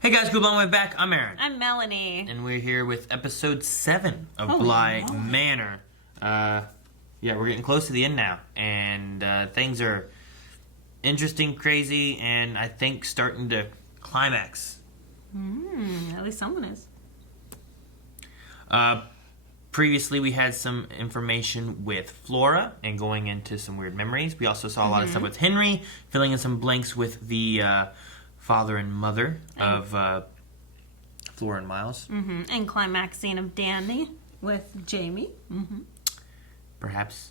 Hey guys, good long way back. I'm Aaron. I'm Melanie. And we're here with episode 7 of Bly Manor. Yeah, we're getting close to the end now. And things are interesting, crazy, and I think starting to climax. At least someone is. Previously, we had some information with Flora and going into some weird memories. We also saw a lot of stuff with Henry, filling in some blanks with the father and mother of Flora and Miles. And climaxing of Danny with Jamie. Perhaps.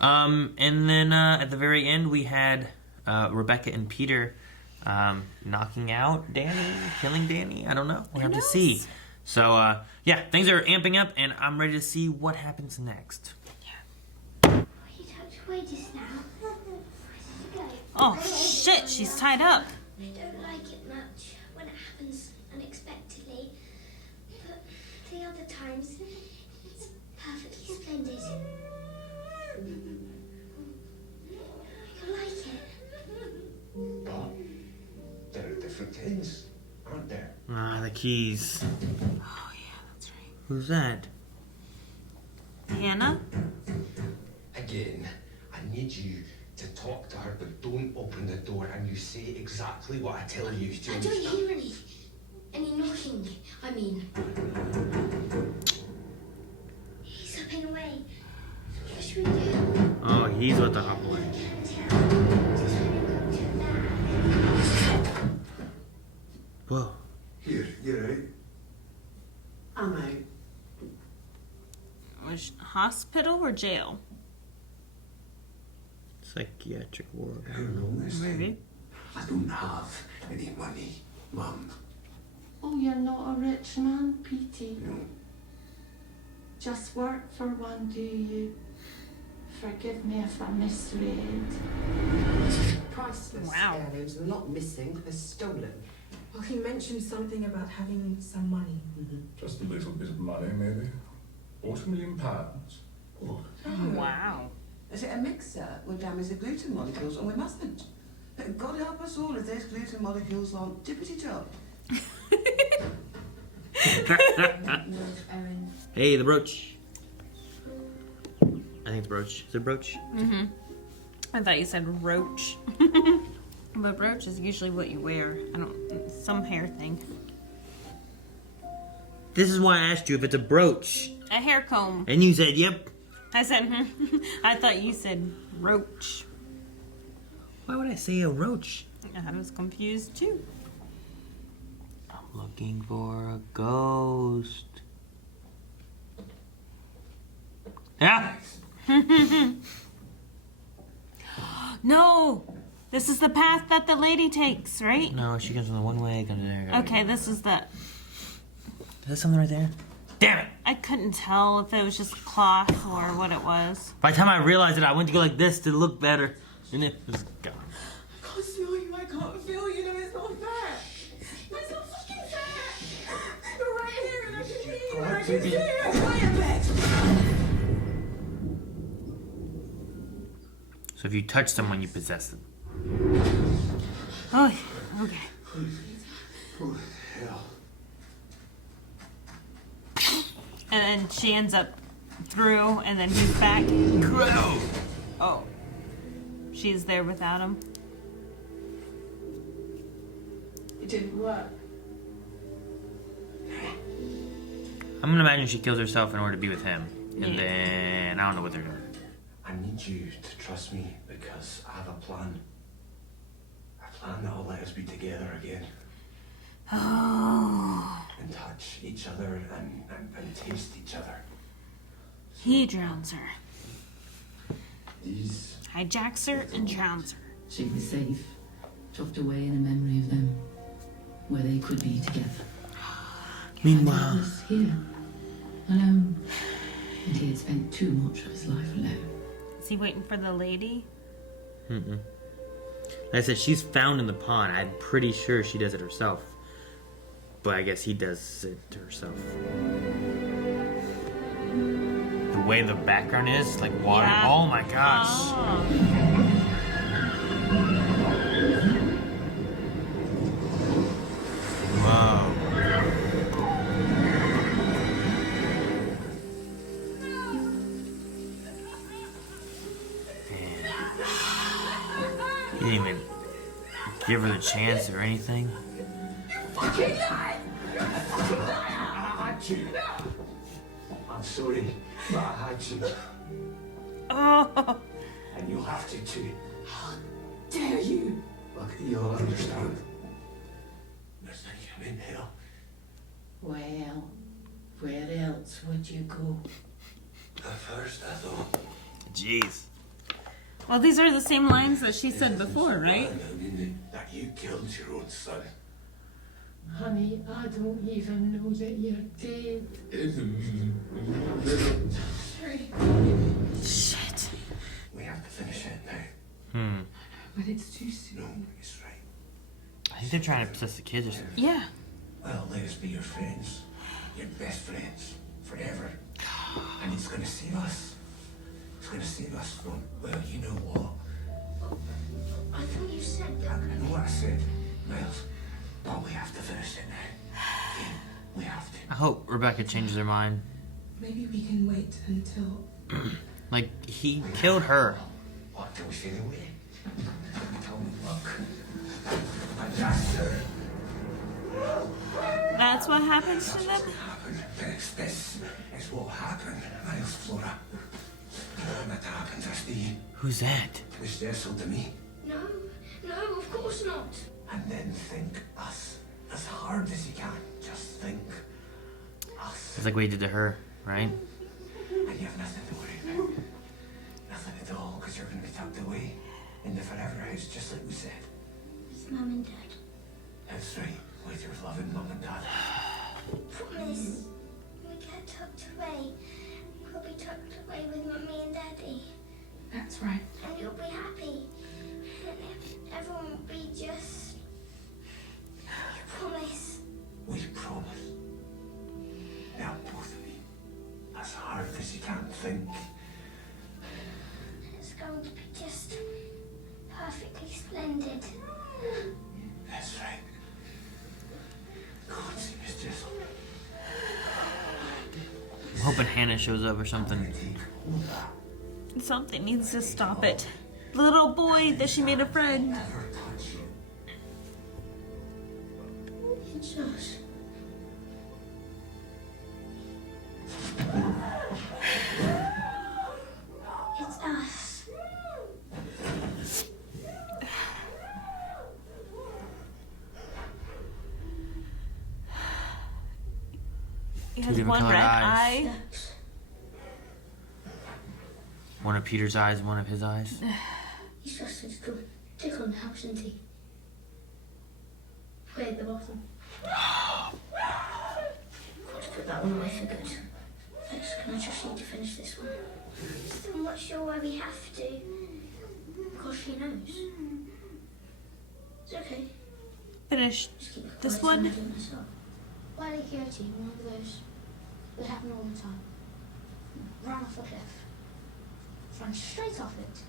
And then at the very end, we had Rebecca and Peter knocking out Danny, killing Danny. I don't know. We'll have to see. So, yeah, things are amping up, and I'm ready to see what happens next. You tucked away just now. Where did you go? Oh, shit, she's tied up. I don't like it much when it happens unexpectedly. But the other times, it's perfectly splendid. You like it? But there are different things, aren't there? Ah, the keys. Oh, yeah, that's right. Who's that? Hannah? Again, I need you to talk to her, but don't open the door and you say exactly what I tell you. Do you I don't understand? hear any knocking. I mean, he's hopping away. What should we do? Oh, he's with the hop away. Whoa. Here, you're right. I'm out. Was hospital or jail? Psychiatric ward. I How don't know. long this time? Maybe. I don't have any money, Mum. Oh, you're not a rich man, Petey. No. Just work for one, do you? Forgive me if I misread. Priceless Wow. heirlooms. They're not missing, they're stolen. Well, he mentioned something about having some money. Just a little bit of money, maybe. £250,000. Oh, Wow. Is it a mixer will damage the gluten molecules? And we mustn't. God help us all if those gluten molecules aren't tippity-top. Hey, the brooch. I think it's brooch. Is it brooch? I thought you said roach. But brooch is usually what you wear. I don't, some hair thing. This is why I asked you if it's a brooch. A hair comb. And you said, yep. I said, I thought you said roach. Why would I say a roach? I was confused too. I'm looking for a ghost. Yeah. No! This is the path that the lady takes, right? No, she comes from the one way. Okay, this is the... Is that something right there? Damn it! I couldn't tell if it was just cloth or what it was. By the time I realized it, I went to go like this to look better. And it was gone. I can't smell you, I can't feel you, no, it's not fair. It's not fucking fair. You're right here and I can hear you and I can see you. Quiet, bitch. So if you touch someone, you possess them. Oh, okay. Who the hell? And then she ends up through, and then he's back. Oh. She's there without him. It didn't work. I'm gonna imagine she kills herself in order to be with him. And Yeah. then, I don't know what they're doing. I need you to trust me because I have a plan. A plan that will let us be together again. Oh. And touch each other and taste each other. He drowns her. These Hijacks her and drowns her. She was safe, tucked away in a memory of them, where they could be together. He Meanwhile, was here, alone, and he had spent too much of his life alone. Is he waiting for the lady? like I said, she's found in the pond. I'm pretty sure she does it herself. But I guess he does it to herself. The way the background is, like water. Yeah. Oh my gosh. Oh. Whoa. He didn't even give her the chance or anything. Fucking lie! You're a fucking liar! I had to. I'm sorry, but I had to. Oh. And you'll have to too. Dare you? Look, you'll understand. There's no human hell. Well, where else would you go? At first I thought... Jeez. Well, these are the same lines that she said before, right? That you killed your own son. Honey, I don't even know that you're dead. Shit. We have to finish it now. But it's too soon. No, it's right. I think they're trying to possess the kids or something. Yeah. Well, let us be your friends. Your best friends. Forever. And it's gonna save us. It's gonna save us from, well, you know what. I thought you said I know what I said, Miles. But we have to finish it now. Yeah, we have to. I hope Rebecca changes her mind. Maybe we can wait until... Like, he killed her. What, till we fade away? Tell me, look. I just her. That's what happens to them? Happen. This is what happened, Miles, Flora. You don't want that to happen to Steve. Who's that? Wish Cecil to me. no, of course not. And then think us. As hard as you can. Just think us. It's like what he did to her, right? And you have nothing to worry about. Nothing at all, because you're going to be tucked away in the forever house, just like we said. With Mum and Dad. That's right, with your loving mum and dad. Promise. When we get tucked away, we'll be tucked away with Mummy and Daddy. That's right. And you'll be happy. And everyone will be just... You promise. We promise. Now, both of you, as hard as you can think. It's going to be just perfectly splendid. That's right. Go and see Miss Jessel. I'm hoping Hannah shows up or something. Something needs to stop it. Little boy that she made a friend. Never touch you. It's us. It's us. He Two has different one colored red eyes. eye. One of Peter's eyes, one of his eyes. He's just as good. Take on the house, isn't he? Way at the bottom. Got to put that one away for good. First, can I just need to finish this one? Still not sure why we have to. Because she knows. It's okay. Finish Just keep it this quiet one. and do it myself. Wiley Coyote, one of those that happen all the time. Ran off a cliff. Ran straight off it.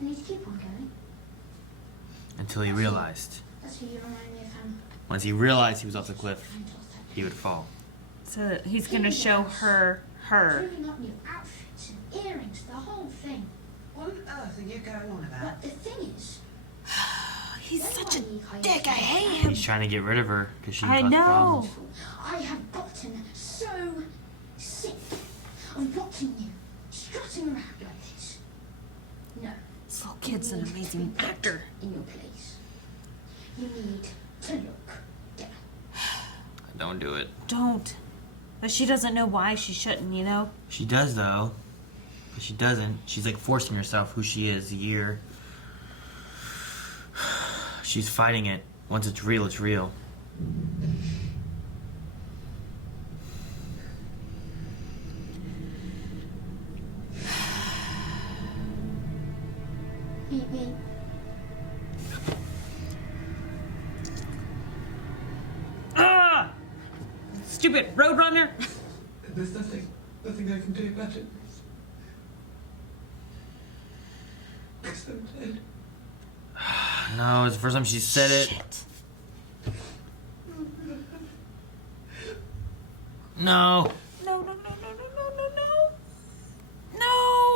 And he'd keep on going. Until he realized. That's who you remind me of him. Once he realized he was off the cliff, he would fall. So he's gonna show her. Proving up new outfits and earrings, the whole thing. What on earth are you going on about? But the thing is, He's when such a Wiley Coyote dick. I hate came him. He's trying to get rid of her because she I caused know. problems. I have gotten so sick of watching you strutting around like this. No, This little kid's an amazing actor. in your place. You need to look down. Don't do it. Don't. But she doesn't know why she shouldn't, you know? She does though, but she doesn't. She's like forcing herself who she is a year. She's fighting it. Once it's real, it's real. Beep beep. Ah! Stupid Roadrunner. There's nothing I can do about it. Because I'm dead. No, it's the first time she said it. Shit. No. No, no, no, no, no, no, no, no. No!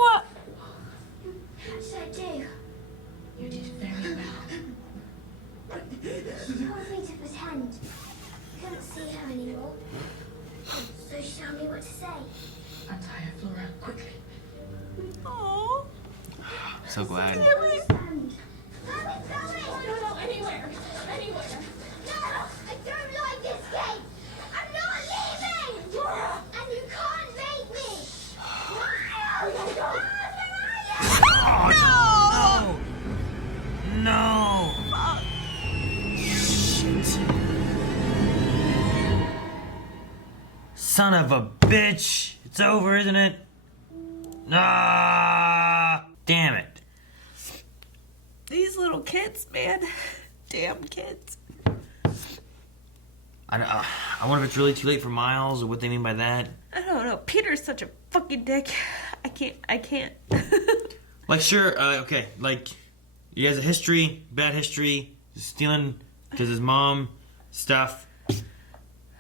What did I do? You did very see her anymore. So she told me what to say. Untie her, Flora, quickly. Oh. So glad. I don't understand. Where are we going? No, anywhere. Anywhere. No, I don't like this game. I'm not leaving. Laura. And you can't make me. No! Shit. Son of a bitch! It's over, isn't it? Ah! Damn it. These little kids, man. Damn kids. I wonder if it's really too late for Miles or what they mean by that. I don't know. Peter's such a fucking dick. I can't. Like, sure, okay, like, he has a history, bad history, stealing because his mom, stuff.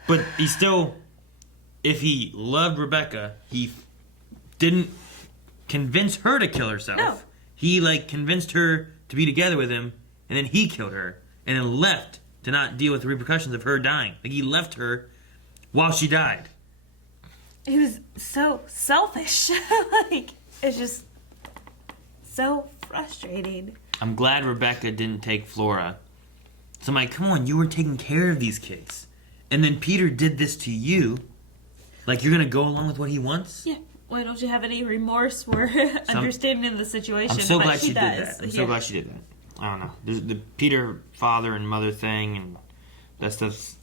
But he still, if he loved Rebecca, he didn't convince her to kill herself. No. He, like, convinced her to be together with him, and then he killed her, and then left to not deal with the repercussions of her dying. Like, he left her while she died. He was so selfish. Like, it's just so frustrating. I'm glad Rebecca didn't take Flora. So I'm like, come on, you were taking care of these kids. And then Peter did this to you. Like, you're going to go along with what he wants? Yeah. Why don't you have any remorse for understanding the situation? I'm so But glad she did does. that. I'm so glad she did that. I don't know. There's the Peter father and mother thing, and that stuff's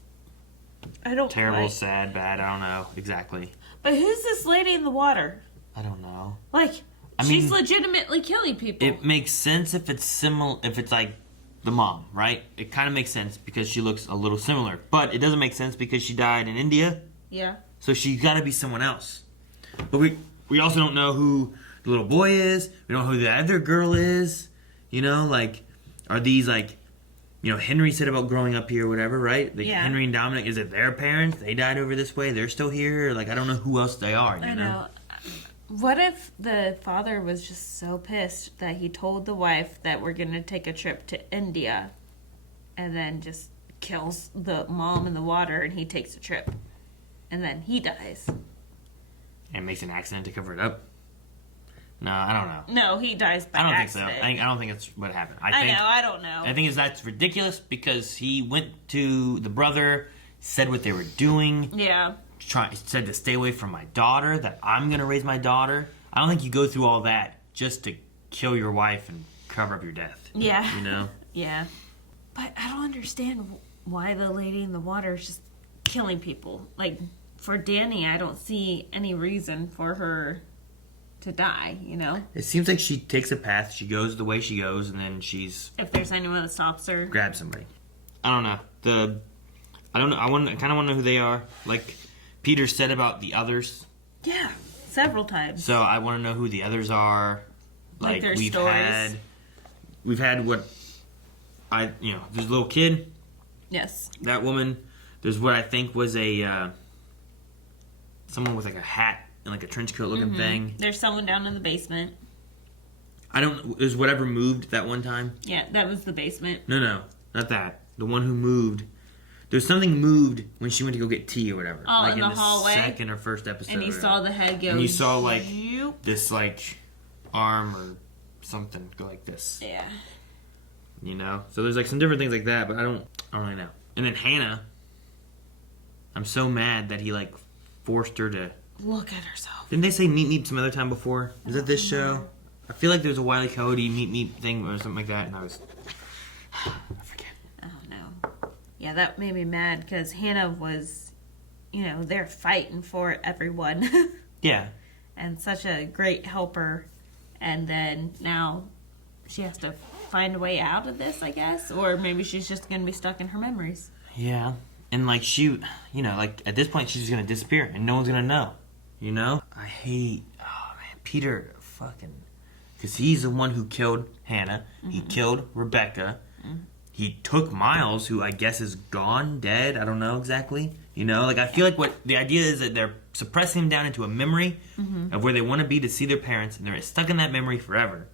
I don't terrible, quite. sad, bad. I don't know exactly. But who's this lady in the water? I don't know. Like, I she's mean, legitimately killing people. It makes sense if it's similar, if it's like the mom, right? It kind of makes sense because she looks a little similar. But it doesn't make sense because she died in India. Yeah. So she's got to be someone else. But we also don't know who the little boy is. We don't know who the other girl is. You know, like, are these like, you know, Henry said about growing up here or whatever, right? Like, Yeah. Henry and Dominic, is it their parents? They died over this way. They're still here. Like, I don't know who else they are, you I know. What if the father was just so pissed that he told the wife that we're going to take a trip to India and then just kills the mom in the water and he takes a trip and then he dies? And makes an accident to cover it up. No, I don't know. No, he dies by I don't accident. think so. I don't think that's what happened. I know, I don't know. I think that's ridiculous because he went to the brother, said what they were doing. Yeah. Said to stay away from my daughter, that I'm going to raise my daughter. I don't think you go through all that just to kill your wife and cover up your death. Yeah. You know? Yeah. But I don't understand why the lady in the water is just killing people. Like, for Danny, I don't see any reason for her to die, you know? It seems like she takes a path, she goes the way she goes, and then she's... If there's anyone that stops her. grabs somebody. I don't know. I don't know. I kind of want to know who they are. Like Peter said about the others. Yeah, several times. So I want to know who the others are. Like their stories. We've had what there's a little kid. Yes. That woman. There's what I think was a someone with like a hat and like a trench coat looking thing. There's someone down in the basement. There's whatever moved that one time. Yeah, that was the basement. No, not that. The one who moved. There's something moved when she went to go get tea or whatever. Oh, like in the hallway? Second or first episode. And you saw the head go. And you saw like zoop. this like arm or something go like this. Yeah. You know? So there's like some different things like that, but I don't really know. And then Hannah, I'm so mad that he like forced her to Look at herself. Didn't they say meet me some other time before? Is that this show? I feel like there's a Wile E. Coyote meet thing or something like that, and I forget. Oh no. Yeah, that made me mad because Hannah was, they're fighting for everyone. Yeah. And such a great helper. And then now she has to find a way out of this, I guess. Or maybe she's just going to be stuck in her memories. Yeah. And like she, like at this point she's just going to disappear and no one's going to know. You know? I hate, Peter fucking, because he's the one who killed Hannah. Mm-hmm. He killed Rebecca. Mm-hmm. He took Miles, who I guess is gone, dead. I don't know exactly. Like I feel like what the idea is that they're suppressing him down into a memory of where they want to be to see their parents, and they're stuck in that memory forever.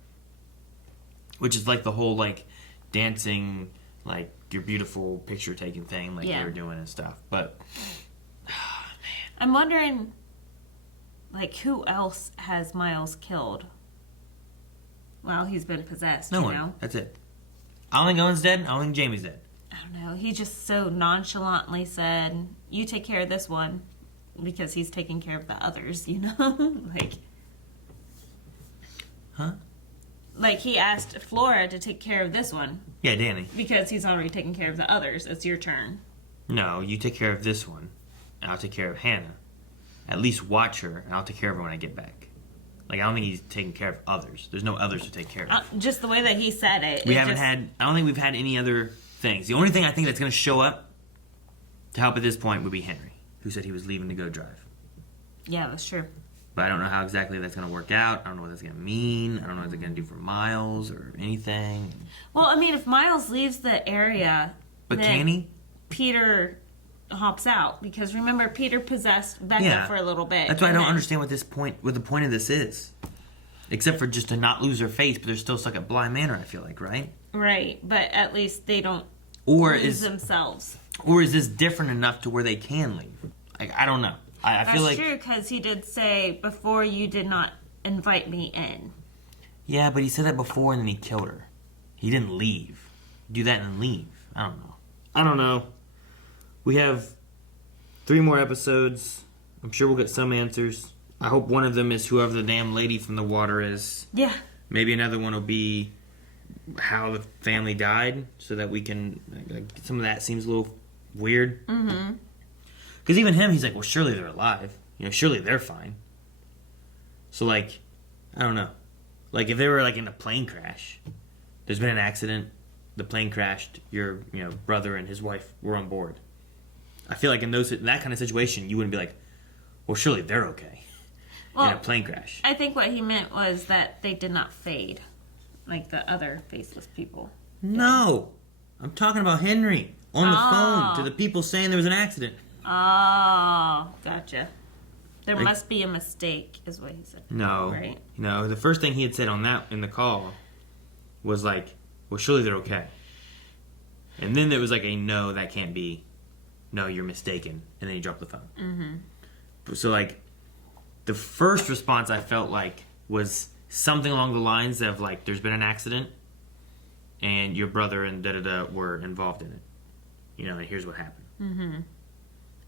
Which is like the whole like dancing, like your beautiful picture taking thing like they were doing and stuff. But I'm wondering, like, who else has Miles killed? Well, he's been possessed. No one. Know? That's it. I don't think Owen's dead. I don't think Jamie's dead. I don't know. He just so nonchalantly said, "You take care of this one," because he's taking care of the others. You know, like. Huh? Like, he asked Flora to take care of this one. Yeah, Danny. Because he's already taken care of the others. It's your turn. No, you take care of this one, and I'll take care of Hannah. At least watch her, and I'll take care of her when I get back. Like, I don't think he's taking care of others. There's no others to take care of. Just the way that he said it. I don't think we've had any other things. The only thing I think that's going to show up to help at this point would be Henry, who said he was leaving to go drive. Yeah, that's true. But I don't know how exactly that's going to work out. I don't know what that's going to mean. I don't know what it's going to do for Miles or anything. Well, I mean, if Miles leaves the area, but can he? Peter hops out, because remember, Peter possessed Becca for a little bit. That's why I don't understand what the point of this is, except for just to not lose her face. But they're still stuck at Bly Manor. I feel like, right? Right, but at least they don't lose themselves. Or is this different enough to where they can leave? Like, I don't know. I feel like that's true, because he did say, "Before you did not invite me in." Yeah, but he said that before and then he killed her. He didn't leave. Do that and leave. I don't know. We have 3 more episodes. I'm sure we'll get some answers. I hope one of them is whoever the damn lady from the water is. Yeah. Maybe another one will be how the family died, so that we can... some of that seems a little weird. Mm-hmm. Because even him, he's like, well, surely they're alive. You know, surely they're fine. So, like, I don't know. Like, if they were, like, in a plane crash, there's been an accident, the plane crashed, your, brother and his wife were on board. I feel like in that kind of situation, you wouldn't be like, well, surely they're okay in a plane crash. I think what he meant was that they did not fade, like the other faceless people. No! I'm talking about Henry on the phone to the people saying there was an accident. Oh, gotcha. There must be a mistake, is what he said. No. Right? No, the first thing he had said in the call was like, well, surely they're okay. And then there was like a, no, that can't be. No, you're mistaken. And then he dropped the phone. Mm-hmm. So, like, the first response I felt like was something along the lines of, like, there's been an accident and your brother and da-da-da were involved in it. And here's what happened. Mm-hmm.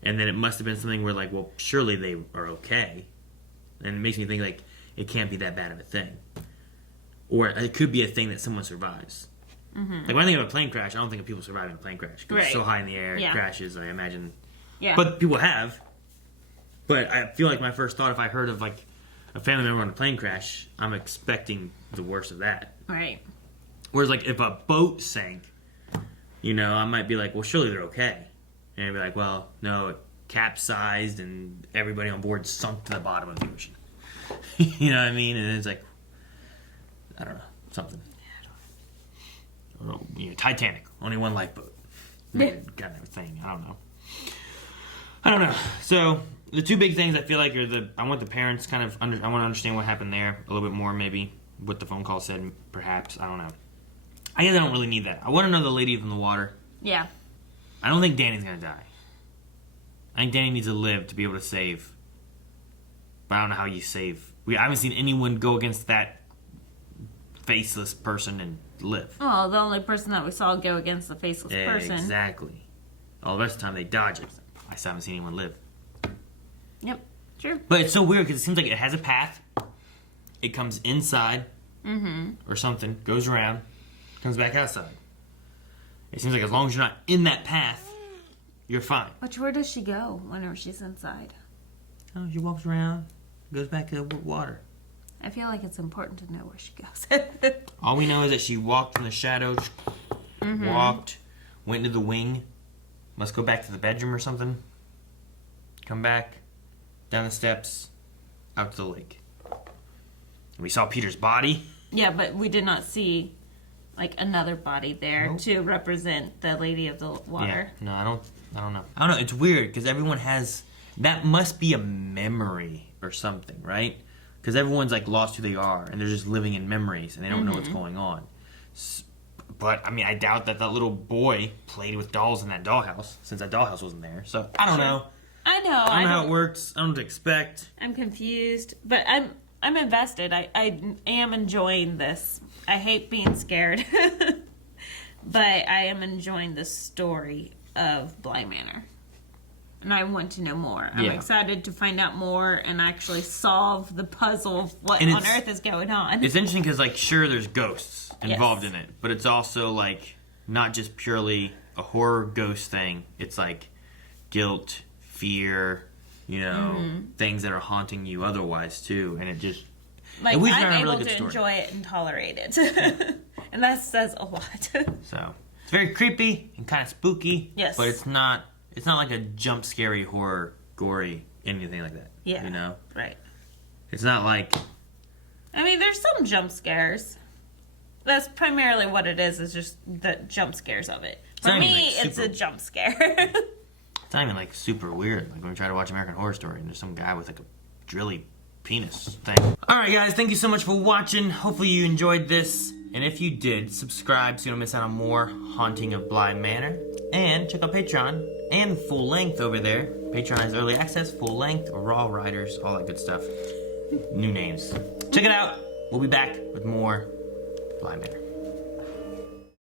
And then it must have been something where, like, well, surely they are okay. And it makes me think, like, it can't be that bad of a thing. Or it could be a thing that someone survives. Mm-hmm. Like, when I think of a plane crash, I don't think of people surviving a plane crash. Because it's so high in the air, it crashes, I imagine. Yeah. But people have. But I feel like my first thought, if I heard of, like, a family member on a plane crash, I'm expecting the worst of that. Right. Whereas, like, if a boat sank, I might be like, well, surely they're okay. And I'd be like, well, no, it capsized and everybody on board sunk to the bottom of the ocean. You know what I mean? And it's like, I don't know, something. Titanic, only one lifeboat. Kind of thing. I don't know. So, the 2 big things I feel like are I want the parents I want to understand what happened there a little bit more, maybe. What the phone call said, perhaps. I don't know. I guess I don't really need that. I want to know the lady from the water. Yeah. I don't think Danny's going to die. I think Danny needs to live to be able to save. But I don't know how you save. I haven't seen anyone go against that faceless person and live. Oh, the only person that we saw go against the faceless person. Exactly. All the rest of the time they dodge it. I still haven't seen anyone live. Yep, true. But it's so weird because it seems like it has a path. It comes inside or something, goes around, comes back outside. It seems like as long as you're not in that path, you're fine. But where does she go whenever she's inside? Oh, she walks around, goes back to the water. I feel like it's important to know where she goes. All we know is that she walked in the shadows, walked, went into the wing, must go back to the bedroom or something, come back, down the steps, out to the lake. And we saw Peter's body. Yeah, but we did not see like another body there to represent the Lady of the Water. Yeah. No, I don't know. I don't know. It's weird because everyone has... That must be a memory or something, right? Because everyone's like lost who they are and they're just living in memories and they don't know what's going on. But, I mean, I doubt that little boy played with dolls in that dollhouse, since that dollhouse wasn't there. So, I don't know. I know. I don't know how it works. I don't know what to expect. I'm confused, but I'm invested. I am enjoying this. I hate being scared, but I am enjoying the story of Bly Manor. And I want to know more. I'm excited to find out more and actually solve the puzzle of what on earth is going on. It's interesting because, like, sure, there's ghosts involved in it, but it's also, like, not just purely a horror ghost thing. It's, like, guilt, fear, you know, things that are haunting you otherwise, too. And it just... Like, I'm able to enjoy it and tolerate it. And that says a lot. So, it's very creepy and kind of spooky. Yes. But it's not like a jump scary horror, gory, anything like that. Yeah. You know? Right. It's not like... I mean, there's some jump scares. That's primarily what it is just the jump scares of it. For me, it's a jump scare. It's not even, like, super weird. Like, when we try to watch American Horror Story and there's some guy with, like, a drilly penis thing. Alright, guys, thank you so much for watching. Hopefully you enjoyed this. And if you did, subscribe so you don't miss out on more Haunting of Bly Manor. And check out Patreon and full length over there. Patreon has early access, full length, raw riders, all that good stuff. New names. Check it out. We'll be back with more Bly Manor.